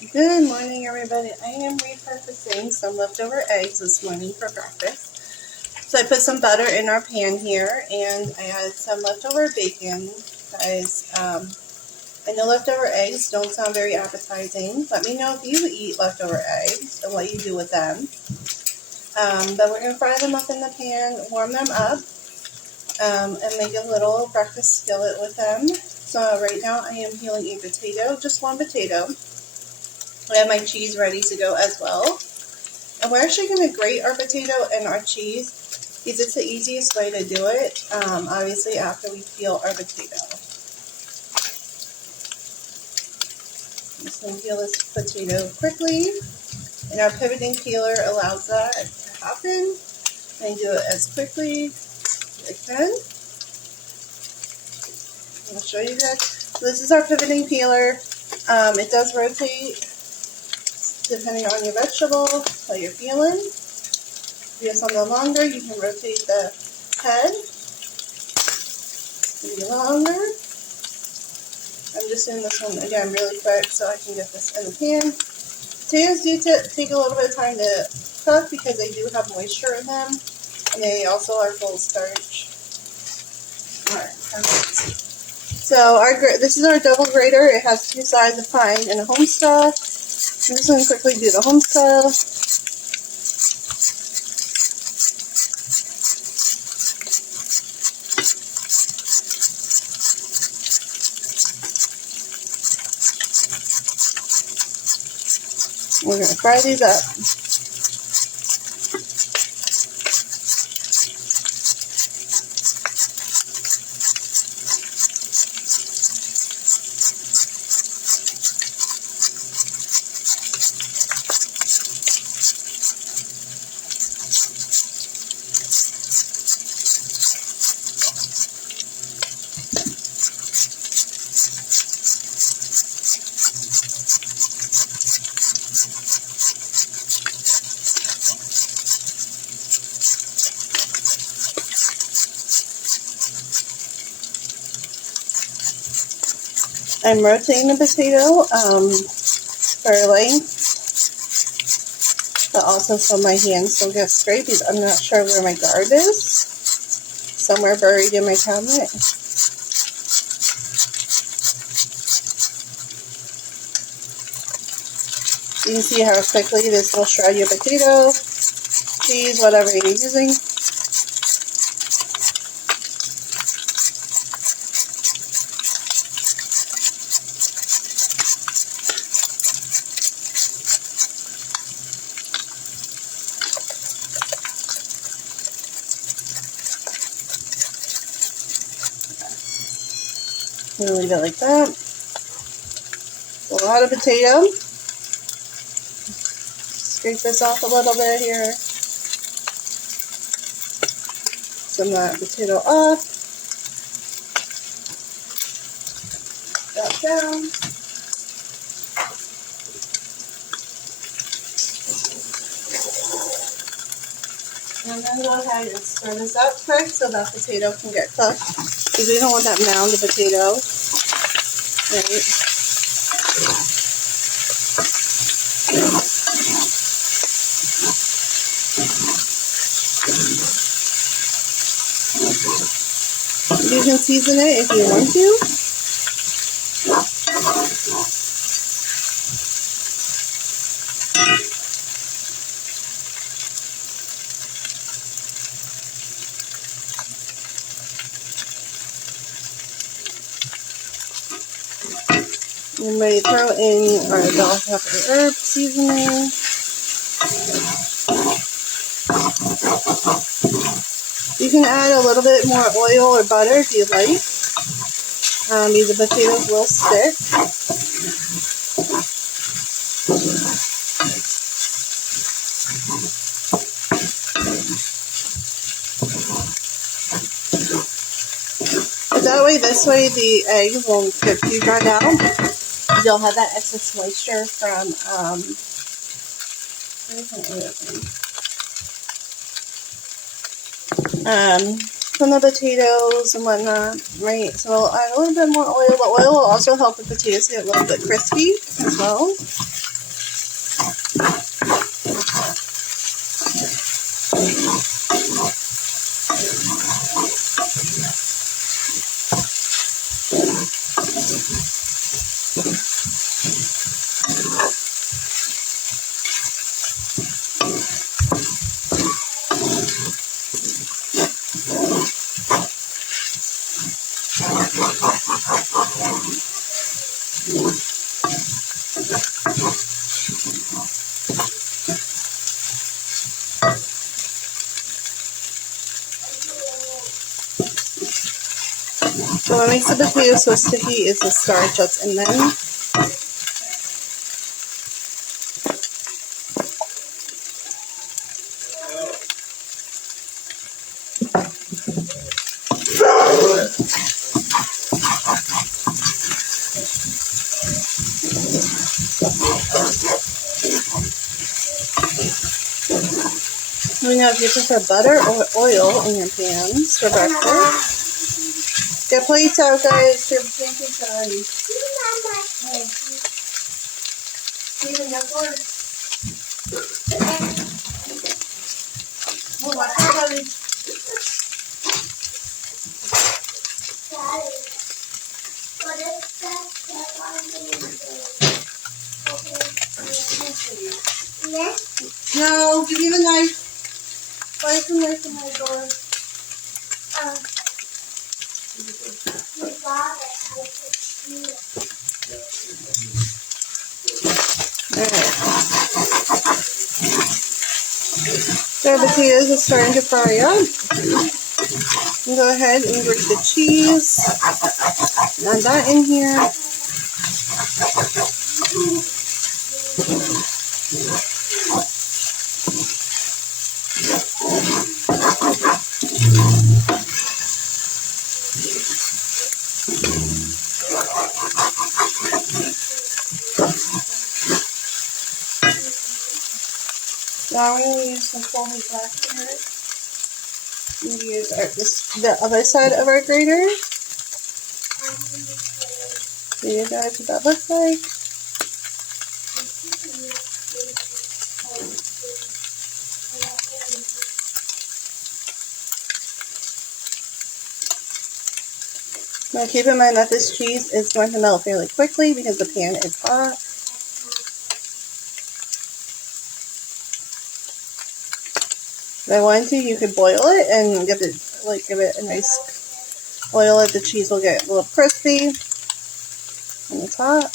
Good morning, everybody. I am repurposing some leftover eggs this morning for breakfast. So I put some butter in our pan here, and I added some leftover bacon. Guys, I know leftover eggs don't sound very appetizing. Let me know if you eat leftover eggs and what you do with them. But we're going to fry them up in the pan, warm them up, and make a little breakfast skillet with them. So right now I am peeling a potato, just one potato. I have my cheese ready to go as well. And we're actually going to grate our potato and our cheese because it's the easiest way to do it, obviously after we peel our potato. I'm just going to peel this potato quickly, and our pivoting peeler allows that to happen. And do it as quickly as I can. I'll show you guys. So this is our pivoting peeler. It does rotate depending on your vegetable, how you're feeling. If you have something longer, you can rotate the head. Maybe longer. I'm just doing this one again really quick so I can get this in the pan. Potatoes do take a little bit of time to cook because they do have moisture in them, and they also are full of starch. Alright, perfect. So this is our double grater. It has two sides, a fine and a home style. I'm just going to quickly do the home style. We're going to fry these up. I'm rotating the potato for length, but also so my hands don't get scraped because I'm not sure where my guard is. Somewhere buried in my cabinet. You can see how quickly this will shred your potato, cheese, whatever you're using. I'm going to leave it like that. It's a lot of potato. Scrape this off a little bit here. Some of that potato off. Drop down. And then go ahead and stir this up quick so that potato can get cooked. Because we don't want that mound of potato. Right. You can season it if you want to. I'm ready to throw in our bell pepper herb seasoning. You can add a little bit more oil or butter if you like. Because the potatoes will stick. But that way, this way, the eggs won't get too dried out. You'll have that excess moisture from from the potatoes and whatnot, right? So I'll add a little bit more oil. The oil will also help the potatoes get a little bit crispy as well. So what makes the potato so sticky is the starch that's in them. We know if you prefer butter or oil in your pans for breakfast. Get plates out, guys. Your pancakes are ready. Oh. Steven, that's one. Oh, watch out, buddy. No, give me the knife. Why is the knife in my door? Alright. So our potatoes are starting to fry up. And go ahead and grate the cheese. Add that in here. Now we're going to use some foamy black carrot. We're going to use the other side of our grater. So you guys what that looks like. Now keep in mind that this cheese is going to melt fairly quickly because the pan is hot. If I wanted to, you could boil it and give it a nice oil it. The cheese will get a little crispy on the top.